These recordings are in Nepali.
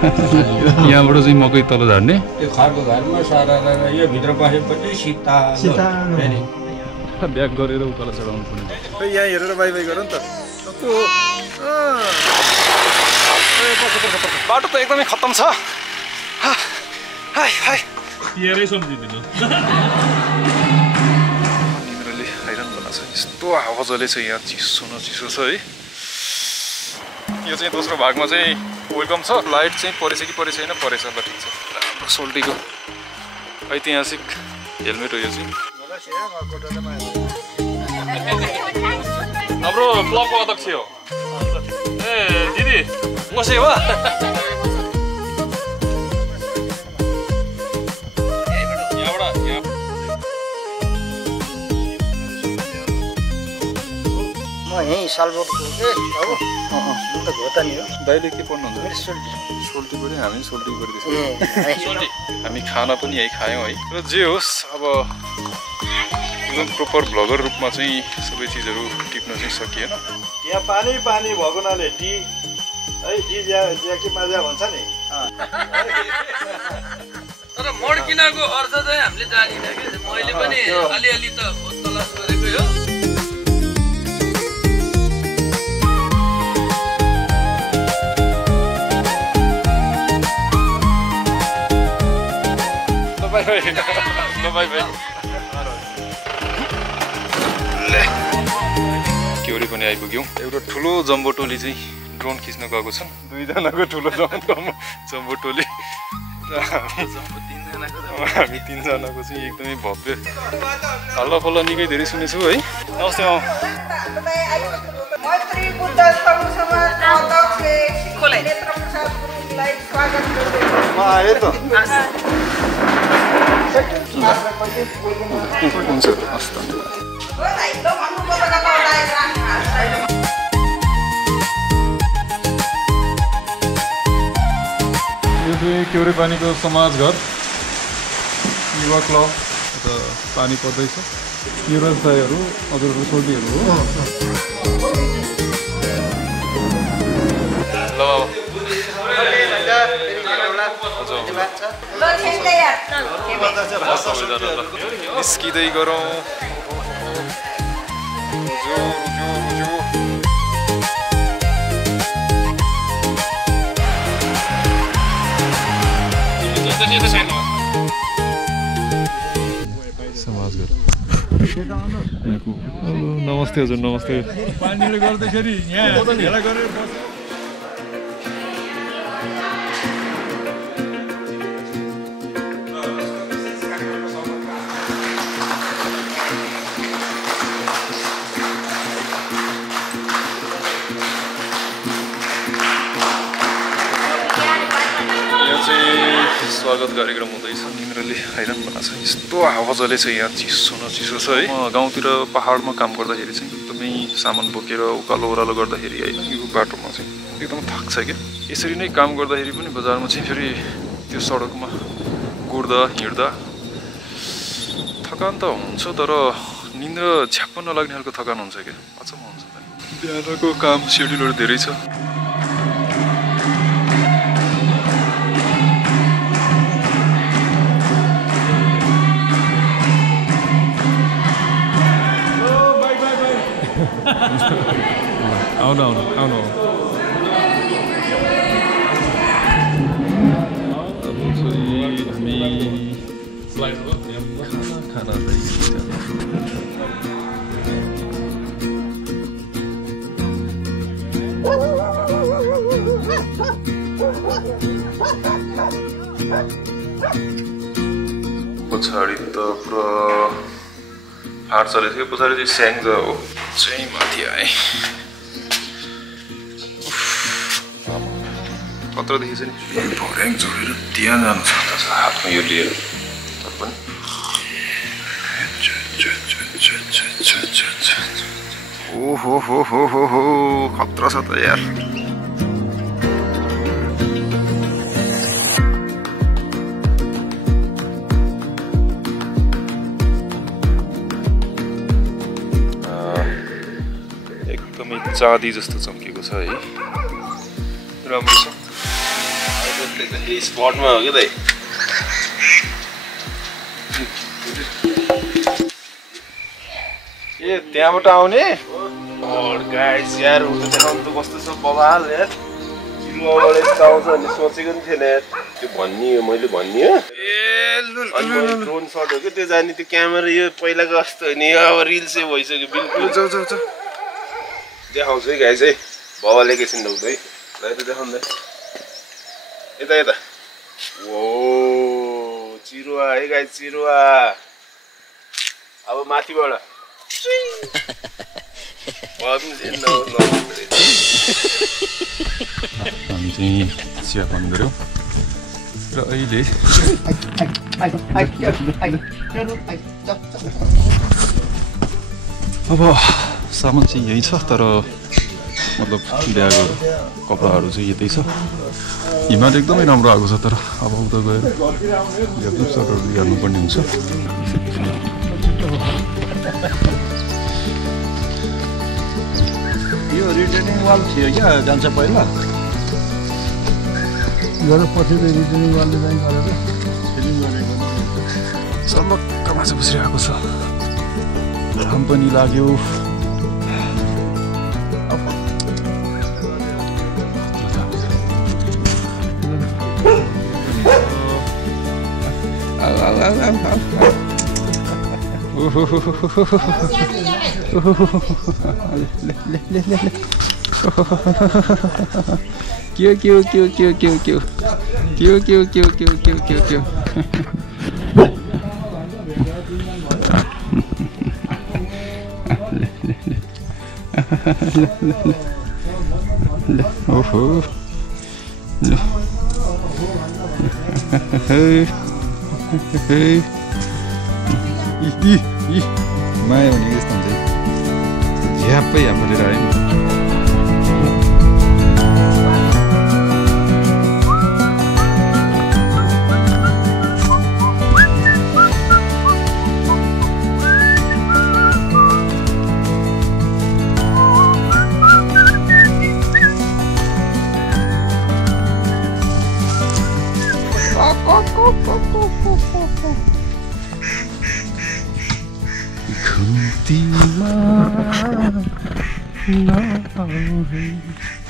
यहाँबाट चाहिँ मकै तल झार्ने त्यो खरको घरमा सारा यो भित्र बसेपछि सीता ब्याक गरेर उकालो चढाउनु पर्ने यहाँ हेरेर बाई बाई गर नि त बाटो त एकदमै खत्तम छ पिएरै सम्झिदिनु तिनीहरूले हैरान बनाएको छ यस्तो हावा चलेछ यहाँ चिसो न चिसो छ है यो चाहिँ दोस्रो भागमा चाहिँ वेलकम छ लाइट चाहिँ परेछ कि परेछ छैन परेछ ल ठिक छ राम्रो सोल्टीको ऐतिहासिक हेलमेट हो यो चाहिँ हाम्रो क्लबको अध्यक्ष हो ए दिदी बसे हो यही सालबोटको त घोता नि हो दाइले के पढ्नुहुन्छ सोल्टी पनि हामी सोल्टी गरिदिन्छौँ हामी खाना पनि यही खायौँ है र जे होस् अब एकदम प्रोपर भ्लगर रूपमा चाहिँ सबै चिजहरू टिप्न चाहिँ सकिएन यहाँ पानी पानी भएको हुनाले टी है टी ज्याकी माजा भन्छ नि तर मड्किनको अर्थ चाहिँ हामीले जानिन कि मैले पनि अलिअलि त तलास गरेकै हो केउरी पनि आइपुग्यौँ एउटा ठुलो जम्बो टोली चाहिँ ड्रोन खिच्न गएको छन् दुईजनाको ठुलो जम्बो टोली हामी तीनजनाको चाहिँ एकदमै भव्य हल्ला फल्ला निकै धेरै सुनेछु है नमस्ते आए त हुन्छ हस् यो चाहिँ केउरे पानीको समाज घर युवा क्लब पानी पर्दैछ युवराज दाईहरू हजुरहरू सोल्टीहरू हो निस्किँदै गरौँ समाज घर नमस्ते हजुर नमस्ते पानीले गर्दाखेरि यहाँ भेला गरेर स्वागत कार्यक्रम हुँदैछ निन्द्राले हैरान बनाएको छ यस्तो हावा चलेछ यहाँ चिसो न चिसो छ है गाउँतिर पहाडमा काम गर्दाखेरि चाहिँ एकदमै सामान बोकेर उकालो ओह्रालो गर्दाखेरि होइन यो बाटोमा चाहिँ एकदम थाक्छ क्या यसरी नै काम गर्दाखेरि पनि बजारमा चाहिँ फेरि त्यो सडकमा गुड्दा हिँड्दा थकान त हुन्छ तर निन्द्रा झ्याप्प नलाग्ने खालको थकान हुन्छ क्या अचम्म हुन्छ बिहानको काम सेड्युलहरू धेरै छ आउनु खाना पछाडि त पुरा फाट चलेको थियो पछाडि चाहिँ स्याङ्जा हो चाहिँ माथि आएँ कत्रो देखेछ नि भर्याङ चढेर त्यहाँ जानु छ हातमा यो लिएर पनि ओहो हो खतरा छ त यार एकदमै चाँदी जस्तो चम्केको छ है राम्रो छ स्पटमा हो कि दाइ ए त्यहाँबाट आउने गाइस यार उता देखाउनु त कस्तो छ बवाल यार चिरुवाबाट आउँछ भने सोचेको नि थिएन यार त्यो भन्ने मैले भन्ने हो ड्रोन सट हो कि त्यो जाने त्यो क्यामेरा यो पहिलाको जस्तो हो नि अब रिल्सै भइसक्यो बिल्कुल जाऊ देखाउँछु है गाइस है बाबाले एकैछिन लौ है ल यता देखाउनु यता यता ओ चिरुवा है गाइस चिरुवा अब माथिबाट हामी चाहिँ चिया पान गऱ्यौँ र अहिले अब सामान चाहिँ यही छ तर मतलब ब्यागहरू कपडाहरू चाहिँ यतै छ हिमाल एकदमै राम्रो आएको छ तर अब उता गएर सर्टहरू हेर्नुपर्ने हुन्छ यो रिटर्निङ वाल थियो क्या जान्छ पहिला गएर पछि रिटर्निङ वाल डिजाइन गरेर फिलिङ गरेको सर्लक्क माछा बसिरहेको छ घाम पनि लाग्यो माया भनेको यस्तो हुन्छ झ्याप्पै हाम्रो लिएर आयो नि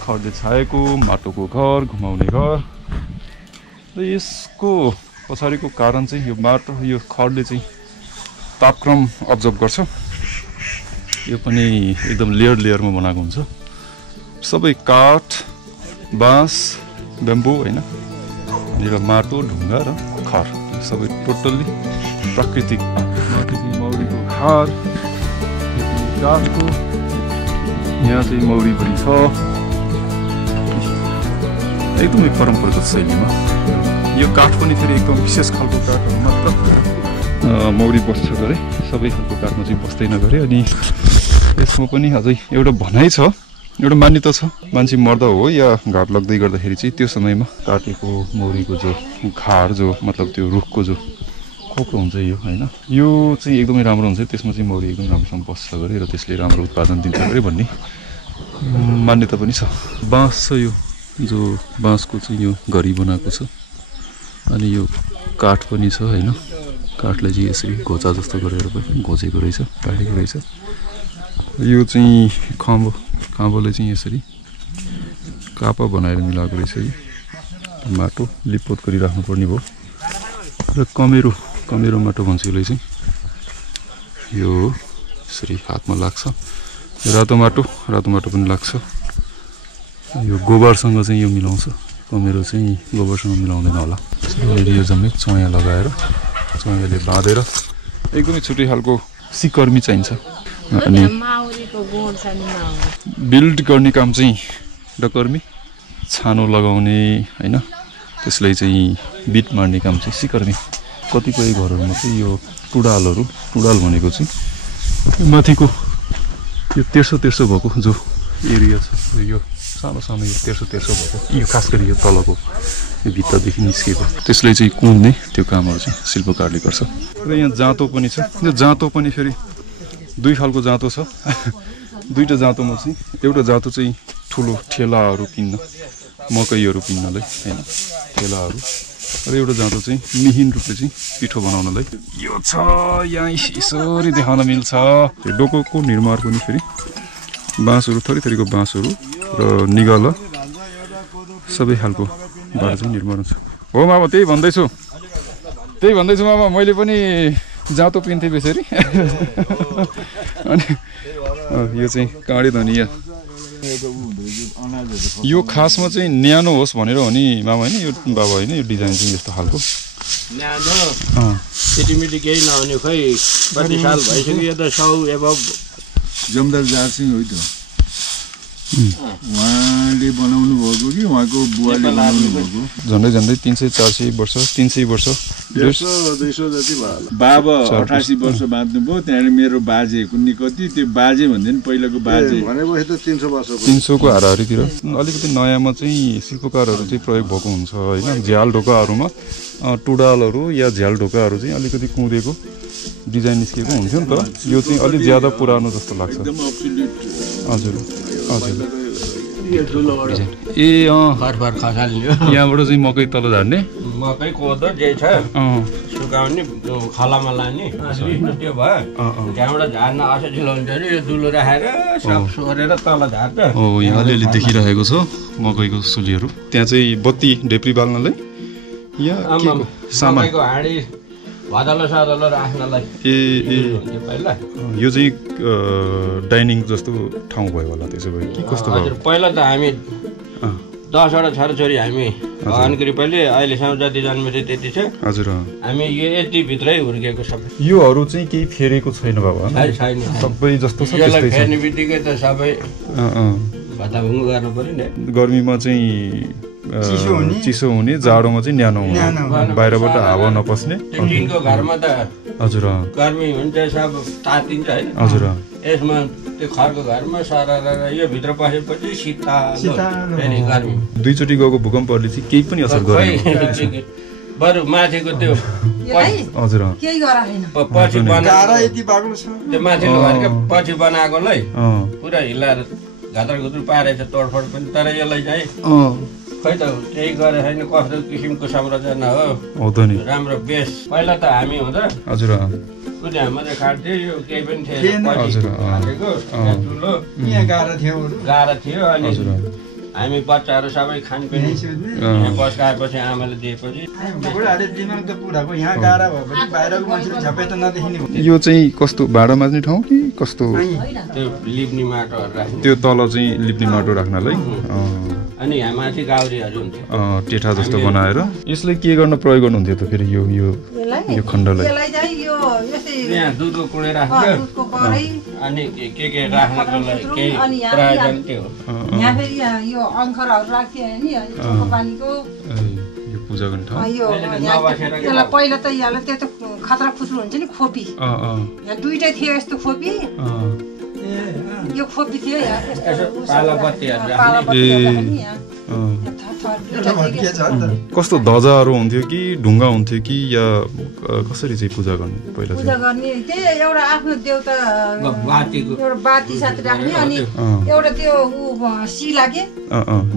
खरले छाएको माटोको घर घुमाउने घर र यसको पछाडिको कारण चाहिँ यो माटो यो खरले चाहिँ तापक्रम अब्जर्भ गर्छ यो पनि एकदम लेयरमा बनाएको हुन्छ सबै काठ बाँस बेम्बो होइन र माटो ढुङ्गा र खर सबै टोटल्ली प्राकृतिक माटोको मौरीको घर काठको यहाँ चाहिँ मौरी पनि छ एकदमै परम्परागत शैलीमा यो काठ पनि फेरि एकदम विशेष खालको काठहरू मात्र मौरी बस्छ गरे सबै खालको काठमा चाहिँ बस्दैन गरे अनि यसमा पनि अझै एउटा भनाइ छ एउटा मान्यता छ मान्छे मर्दा हो या घाट लाग्दै गर्दाखेरि चाहिँ त्यो समयमा काटेको मौरीको जो घार जो मतलब त्यो रुखको जो खोक्रो हुन्छ यो होइन यो चाहिँ एकदमै राम्रो हुन्छ त्यसमा चाहिँ मौरी एकदम राम्रोसँग बस्छ गरे र त्यसले राम्रो उत्पादन दिन्छ गरे भन्ने मान्यता पनि छ बाँस छ यो जो बाँसको चाहिँ यो घरी बनाएको छ अनि यो काठ पनि छ होइन काठलाई चाहिँ यसरी घोचा जस्तो गरेर पनि घोचेको रहेछ काटेको रहेछ यो चाहिँ खाँबोले चाहिँ यसरी कापा बनाएर मिलाएको रहेछ यो माटो लिपपोत गरिराख्नु पर्ने भयो र कमेरो माटो भन्छ यसलाई चाहिँ यो यसरी हातमा लाग्छ रातो माटो पनि लाग्छ यो गोबरसँग चाहिँ यो मिलाउँछ कमेरो चाहिँ गोबरसँग मिलाउँदैन होला यो जम्मै चोया लगाएर चोयाले बाँधेर एकदमै छुट्टै खालको सिकर्मी चाहिन्छ अनि बिल्ड गर्ने काम चाहिँ डकर्मी छानो लगाउने होइन त्यसलाई चाहिँ बिट मार्ने काम चाहिँ सिकर्मी कतिपय घरहरूमा चाहिँ यो टुडाल भनेको चाहिँ माथिको यो तेर्सो भएको जो एरिया छ यो सानो यो तेर्सो भएको यो खास गरी यो तलको यो भित्रदेखि निस्केको त्यसलाई चाहिँ कुन्ने त्यो कामहरू चाहिँ शिल्पकारले गर्छ र यहाँ जाँतो पनि छ यो जाँतो पनि फेरि दुई खालको जाँतो छ दुईवटा जाँतोमा चाहिँ एउटा जाँतो चाहिँ ठुलो ठेलाहरू किन्न मकैहरू पिन्नलाई हैन थेलाहरू र एउटा जाँतो चाहिँ मिहिन रूपले चाहिँ पिठो बनाउनलाई यो छ यहाँ यसरी देखाउन मिल्छ त्यो डोकोको निर्माण पनि फेरि बाँसहरू थरी थरीको बाँसहरू र निगल सबै खालको बाट चाहिँ निर्माण हुन्छ हो मामा त्यही भन्दैछु मामा मैले पनि जाँतो पिन्थेँ बेसरी अनि यो चाहिँ काँडे धनिया यो खासमा चाहिँ न्यानो होस् भनेर हो नि मामा होइन यो बाबा होइन यो डिजाइन चाहिँ यस्तो खालको न्यानो छिटिमिटी केही नहुने खै कति साल भइसक्यो यो त 100 एबभ जमदार जारसिंह हो त उहाँले बनाउनु भएको कि उहाँको बुवाले बनाउनु भएको झन्डै झन्डै 300-400 वर्ष 300 वर्ष 100-200 जति भयो बाबा 88 वर्ष बाँच्नुभयो त्यहाँदेखि मेरो बाजे कुन्नी कति त्यो बाजे भन्दैन पहिलाको बाजे भनेपछि त 300 वर्ष 300 को हाराहारीतिर अलिकति नयाँमा चाहिँ शिल्पकारहरू चाहिँ प्रयोग भएको हुन्छ होइन झ्याल ढोकाहरूमा टुडालहरू या झ्याल ढोकाहरू चाहिँ अलिकति कुँदेको डिजाइन निस्केको हुन्थ्यो नि त यो चाहिँ अलिक ज्यादा पुरानो जस्तो लाग्छ हजुर हजुर ए फरफर खसाल्ने यहाँबाट चाहिँ मकै तल झार्ने मकै कोदो जे छ सुकाउने खलामा लाने त्यो भयो त्यहाँबाट झार्न असजिलो हुन्छ नि यो दुलो राखेर सब सोरेर तल झार्छ हो यहाँ अलिअलि देखिरहेको छ मकैको सुलीहरू त्यहाँ चाहिँ बत्ती ढेप्री बाल्नलाई या मकैको हाँडी भदलो सदलो राख्नलाई पहिला यो चाहिँ डाइनिङ जस्तो ठाउँ भयो होला त्यसो भए के कस्तो हजुर पहिला त हामी 10 वटा छोराछोरी हामी भगवान्को पहिले अहिलेसम्म जति जन्मेको त्यति छ हजुर हामी यो यति भित्रै हुर्केको सबै योहरू चाहिँ केही फेरेको छैन बाबा छैन सबै जस्तो छ त्यसलाई फेर्ने बित्तिकै त सबै भताभुङ्गो गर्नु पर्यो नि गर्मीमा चाहिँ चिसो हुने जाडोमा चाहिँ न्यानो हुने बाहिरबाट हावा नपस्ने टिनको घरमा त हजुर गर्मी हुन्छ सब तातिन्छ हैन हजुर यसमा त्यो खरको घरमा सरर यो भित्र पसेपछि शीतल फेरि गर्मी दुईचोटि गएको भूकम्पले चाहिँ केही पनि असर गरेन बरु माथिको त्यो हजुर केही गराएन पछि बनाएर यति बाक्लो छ त्यो माथिको घरको पछि बनाएकोलाई पुरा हिलाएर घात्रघुत्र पारेछ तोडफोड पनि तर यसलाई चाहिँ खै त केही गरे छैन कस्तो किसिमको संरचना हो राम्रो बेस पहिला त हामी हुँदा हजुर कुनै मात्रै खान्थ्यो यो केही पनि थिएन चुलो गाह्रो थियो अनि हामी बच्चाहरू सबै खानपिन यहाँ बस्काएपछि आमाले दिएपछि यो चाहिँ कस्तो भाँडा माझ्ने ठाउँ कि कस्तो त्यो लिप्ने माटोहरू राख्ने त्यो तल चाहिँ लिप्ने माटो राख्नलाई अनि यहाँ माथि गाउरीहरू हुन्थ्यो टेठा जस्तो बनाएर यसलाई के गर्न प्रयोग गर्नुहुन्थ्यो त फेरि यो खण्डलाई यहाँ दुधको कुँडे राख्थ्यो अनि के राख्नको लागि केही प्रयोजन थियो यहाँ फेरि यो अङ्खरहरू राख्थ्यो नि चोखो पानीको यो पूजा गर्ने ठाउँ त्यसलाई पहिला त यहाँलाई त्यो त खतरा खुच्रो हुन्छ नि खोपी यहाँ दुईटै थियो यस्तो खोपी यो खोपी थियो कस्तो धजाहरू हुन्थ्यो कि ढुङ्गा हुन्थ्यो कि या कसरी चाहिँ पूजा गर्ने पहिला पूजा गर्ने त्यही एउटा आफ्नो देउता एउटा बाती साथी राख्ने अनि एउटा त्यो शिला के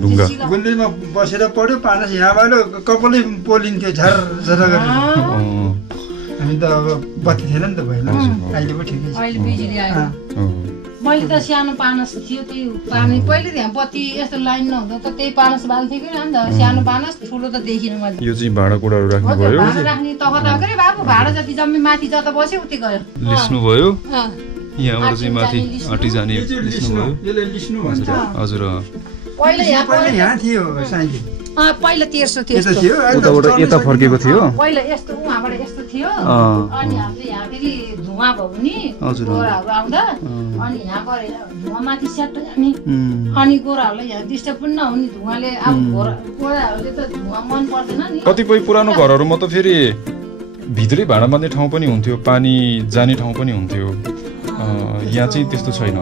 ढुङ्गा गुल्लीमा बसेर पढ्यो पानस यहाँबाट कपालै पोलिन्थ्यो झर झर गरेर हामी त अब बत्ती थिएन नि त पहिला अहिले पो ठिकै छ अहिले बिजुली आयो मैले त सानो पानस थियो त्यही पानी पहिले त्यहाँ बत्ती यस्तो लाइन नहुँदा त त्यही पानस बाल्थ्यो कि नि त सानो पानस ठुलो त देखिनँ मैले यो चाहिँ भाँडाकुँडाहरू राख्नु भयो भाँडा राख्ने तख त के रे बाबु भाँडा जति जम्मी माथि जता बस्यो उति गयो लिस्नु भयो यहाँबाट चाहिँ माथि आँटी जाने लिस्नु भयो हजुर पहिले यहाँ थियो साइली पहिला तेर्सो थियो उताबाट यता फर्केको थियो पहिला यस्तो उहाँबाट यस्तो थियो अनि हामीले यहाँ फेरि धुवा भयो नि गोराहरू आउँदा अनि यहाँ गरेर धुवा माथि स्याट जाने अनि गोराहरूलाई यहाँ डिस्टर्ब पनि नहुने धुवाले अब गोराहरूले त धुवा मन पर्दैन नि कतिपय पुरानो घरहरूमा त फेरि भित्रै भाँडा बाँध्ने ठाउँ पनि हुन्थ्यो पानी जाने ठाउँ पनि हुन्थ्यो यहाँ चाहिँ त्यस्तो छैन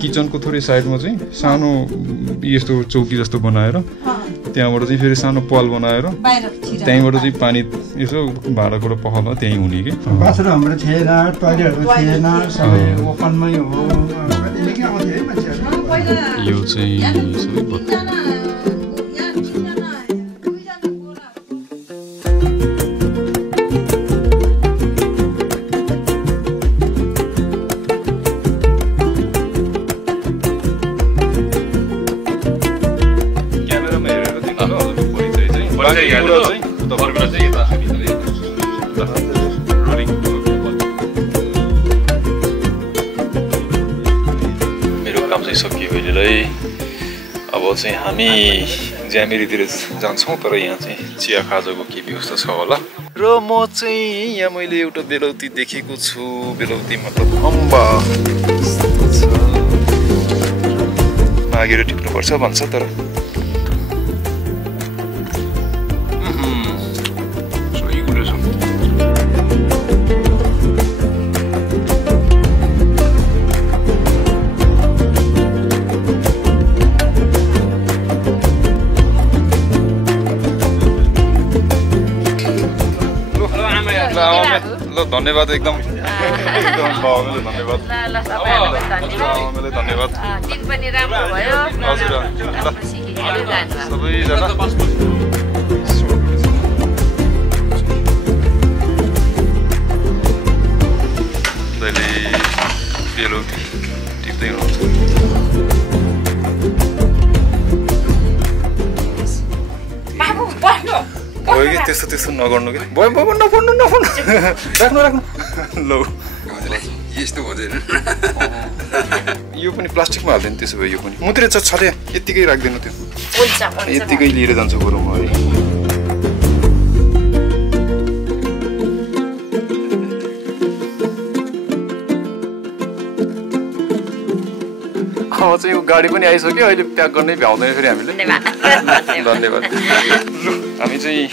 किचनको थोरै साइडमा चाहिँ सानो यस्तो चौकी जस्तो बनाएर त्यहाँबाट चाहिँ फेरि सानो पल बनाएर त्यहीँबाट चाहिँ पानी यसो भाँडाकुँडा पखाल्दा त्यहीँ हुने कि बाथरुम हाम्रो थिएन टोयलेटहरू थिएन सबै ओपनमै हो यो चाहिँ सबै बाँकी कुरा चाहिँ उता फर्केर चाहिँ यता हामी रोलिङ मेरो काम चाहिँ सकियो अहिलेलाई अब चाहिँ हामी ज्यामेरीतिर जान्छौँ तर यहाँ चाहिँ चिया खाजाको के व्यवस्था छ होला र म चाहिँ यहाँ मैले एउटा बेलौती देखेको छु बेलौती मतलब अम्बा मागेर टिप्नुपर्छ भन्छ तर सही कुरा छ ल धन्यवाद एकदम बाबाले धन्यवाद धन्यवाद दिन पनि राम्रो भयो हजुर सबैजना दाइले बेलौती टिप्दै हुनुहुन्छ भयो कि त्यस्तो त्यस्तो नगर्नु कि भयो बाबु नफोड्नु नफोड्नु राख्नु राख्नु लौ यस्तो हुँदैन यो पनि प्लास्टिकमा हाल्दैन त्यसो भए यो पनि मुतिर छले यत्तिकै राख्दैन त्यो यत्तिकै लिएर जान्छु बरु म है अब चाहिँ यो गाडी पनि आइसक्यो अहिले प्याक गर्नै भ्याउँदैन फेरि हामीले धन्यवाद लु हामी चाहिँ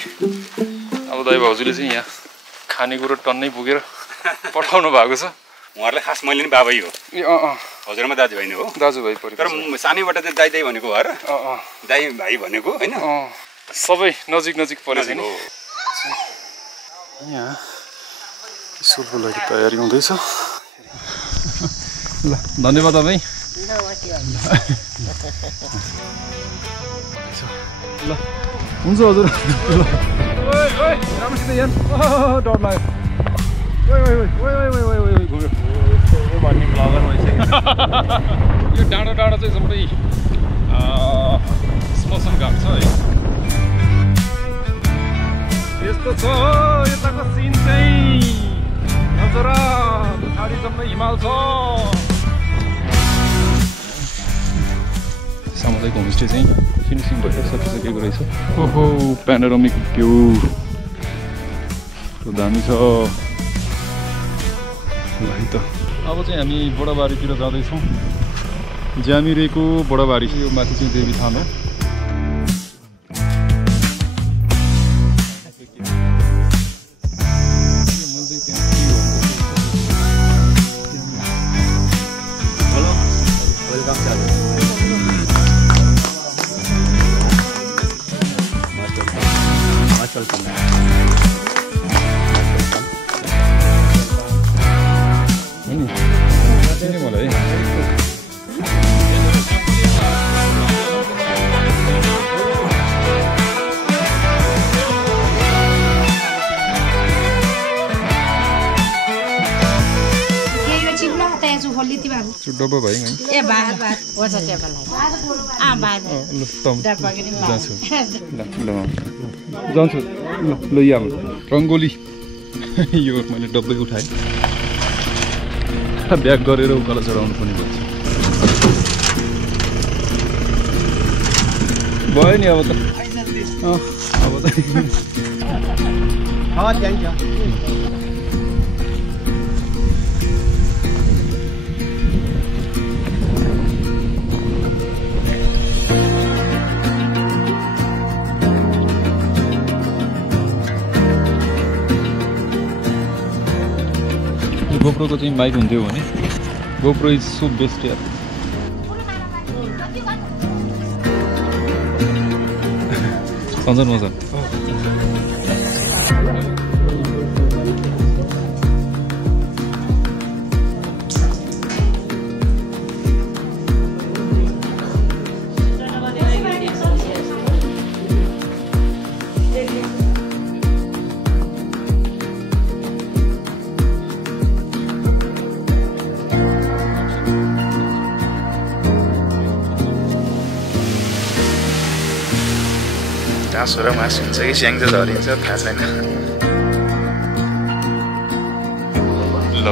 अब दाइ भाउजूले चाहिँ यहाँ खानेकुरो टन्नै पुगेर पठाउनु भएको छ उहाँहरूलाई खास मैले नि बाबै हो ए हजुरमा दाजुभाइ नै हो दाजुभाइ पऱ्यो तर सानैबाट चाहिँ दाइ दाइ भनेको भएर दाइ भाइ भनेको होइन सबै नजिक नजिक परेछ नि यहाँ सुपको लागि तयारी हुँदैछ ल धन्यवाद तपाईँ ल हुन्छ हजुर ल राम्रोसित यहाँ डर लाग्यो घुम्यो भन्ने ब्लगर भइसक्यो यो डाँडो डाँडो चाहिँ सबै स्मशान घाट छ है यस्तो छ यताको सिन चाहिँ नजरा पछाडिसम्म हिमाल छ सामुदायिक होमस्टे चाहिँ फिनिसिङ भएर सकिसकेको रहेछ ओहो प्यानोरामिक भ्यू दामी छ है त अब चाहिँ हामी बडाबारीतिर जाँदैछौँ ज्यामिरेको बडाबारी यो माथि चाहिँ देवी थान हो डब्बा भाइ ए बार बार हो छ टेबललाई आ बार ल जान्छु जान्छु ल यहाँ रङ्गोली यो मैले डब्बै उठाएँ ब्याग गरेर उकालो चढाउनु पनि पर्छ भयो नि अब त अब त गोप्रोको चाहिँ माइक हुन्थ्यो भने गोप्रो इज सो बेस्ट यार सञ्जन मजा मासु र मासु हुन्छ कि स्याङ्जा झरिन्छ थाहा छैन। ल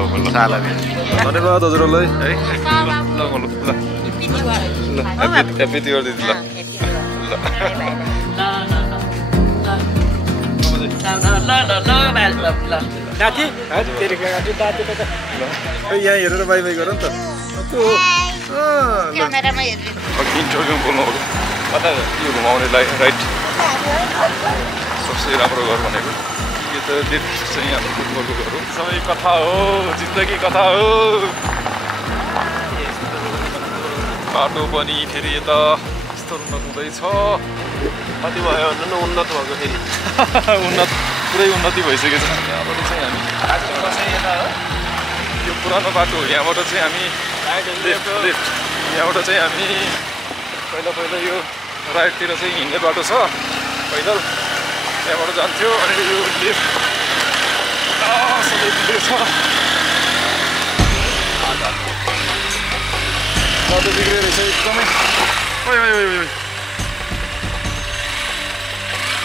धन्यवाद हजुरहरूलाई है। ल ह्याप्पी दिवाली दिदी। ल यहाँ हेरेर बाई बाई गर नि त। इन्टरभ्यू बोल्नु कता यो घुमाउनेलाई राइट सबसे राम्रो घर भनेको यो त डेट चाहिँ हाम्रो फुटबलको घर हो। सबै कथा हो, जिन्दगी कथा हो। बाटो पनि फेरि यता यस्तो उन्नत हुँदैछ। कति भयो भन्नु न उन्नत भएको फेरि उन्नत पुरै उन्नति भइसकेको छ। यहाँबाट चाहिँ हामी यो पुरानो बाटो हो। यहाँबाट चाहिँ हामी लेफ्ट यहाँबाट चाहिँ हामी पहिला यो राइटतिर चाहिँ हिँड्ने बाटो छ पैदल त्यहाँबाट जान्थ्यो। अनि यो लेफ्ट सबै बिग्रेको छ। बाटो बिग्रेको रहेछ एकदमै।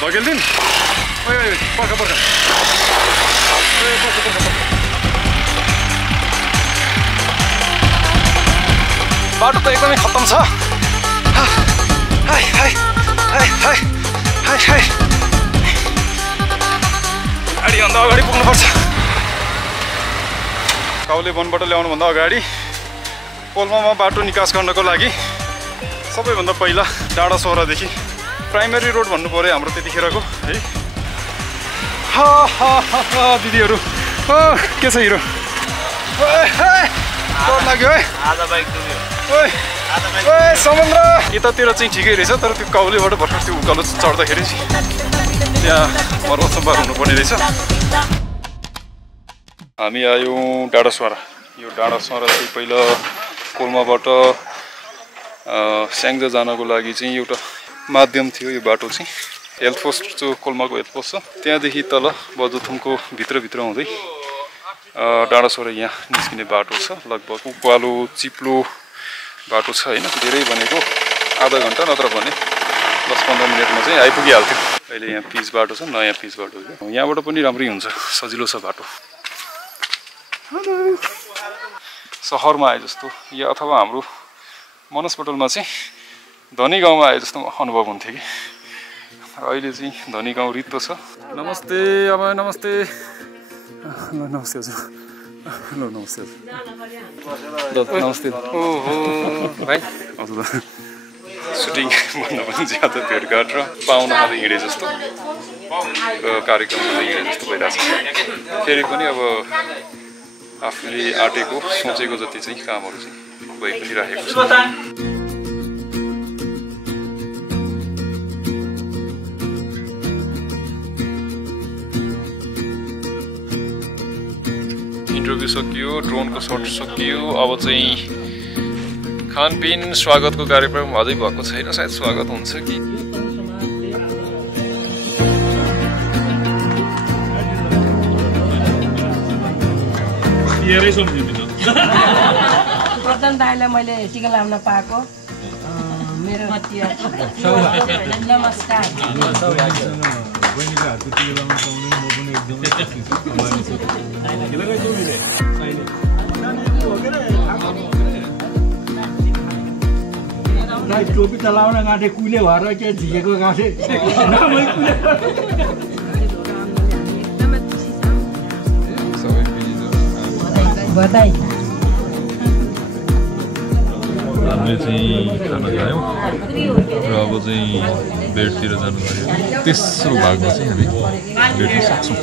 धकेल्दिन पर्ख बाटो त एकदमै खत्तम छ। गाडीभन्दा अगाडि पुग्नुपर्छ। काउले वनबाट ल्याउनुभन्दा अगाडि कोल्मामा बाटो निकास गर्नको लागि सबैभन्दा पहिला डाँडा सोहोरादेखि प्राइमेरी रोड भन्नु पऱ्यो हाम्रो त्यतिखेरको है। दिदीहरू के छ हिरो? डर लाग्यो है। समुद्र यतातिर चाहिँ ठिकै रहेछ तर त्यो काउलेबाट भर्खर त्यो उकालो चढ्दाखेरि त्यहाँ मर्मत सम्भार हुनुपर्ने रहेछ। हामी आयौँ डाँडासोरा। यो डाँडासोरा चाहिँ पहिला कोल्माबाट स्याङ्जा जानको लागि चाहिँ एउटा माध्यम थियो। यो बाटो चाहिँ हेल्थ पोस्ट जो कोल्माको हेल्थ पोस्ट छ त्यहाँदेखि तल बजोथुमको भित्र हुँदै डाँडासोरा यहाँ निस्किने बाटो छ। लगभग उकालो चिप्लो बाटो छ होइन। धेरै भनेको आधा घन्टा नत्र भने 10-15 मिनटमा चाहिँ आइपुगिहाल्थ्यो। अहिले यहाँ पिच बाटो छ, नयाँ पिच बाटो हो। यहाँबाट पनि राम्रै हुन्छ, सजिलो छ बाटो। सहरमा आए जस्तो या अथवा हाम्रो मनसपटलमा चाहिँ धनी गाउँमा आए जस्तो अनुभव हुन्थ्यो कि अहिले चाहिँ धनी गाउँ रित्तो छ। नमस्ते अब नमस्ते। नमस्ते हजुर। ल नमस्ते हजुर। नमस्ते ओहो भाइ हजुर। सुटिङ भन्दा पनि ज्यादा भेटघाट र पाहुनाहरू हिँडे जस्तो कार्यक्रमहरू हिँडे जस्तो भइरहेछ। फेरि पनि अब आफूले आँटेको सोचेको जति चाहिँ कामहरू चाहिँ भइ पनि राखेको छ। इन्टरभ्यू सकियो, ड्रोनको सर्ट सकियो। अब चाहिँ खानपिन स्वागतको कार्यक्रम अझै भएको छैन, सायद स्वागत हुन्छ कि। प्रधान दाइलाई मैले टिका लाउन पाएको मेरो नमस्कार। टोपी चलाउन गाँठे कुले भएर के झिकेको गाँठे हामीले चाहिँ खाना खायौँ र अब चाहिँ बेडतिर जानु लाग्यो। तेस्रो भागमा चाहिँ हामी भेट्न सक्छौँ।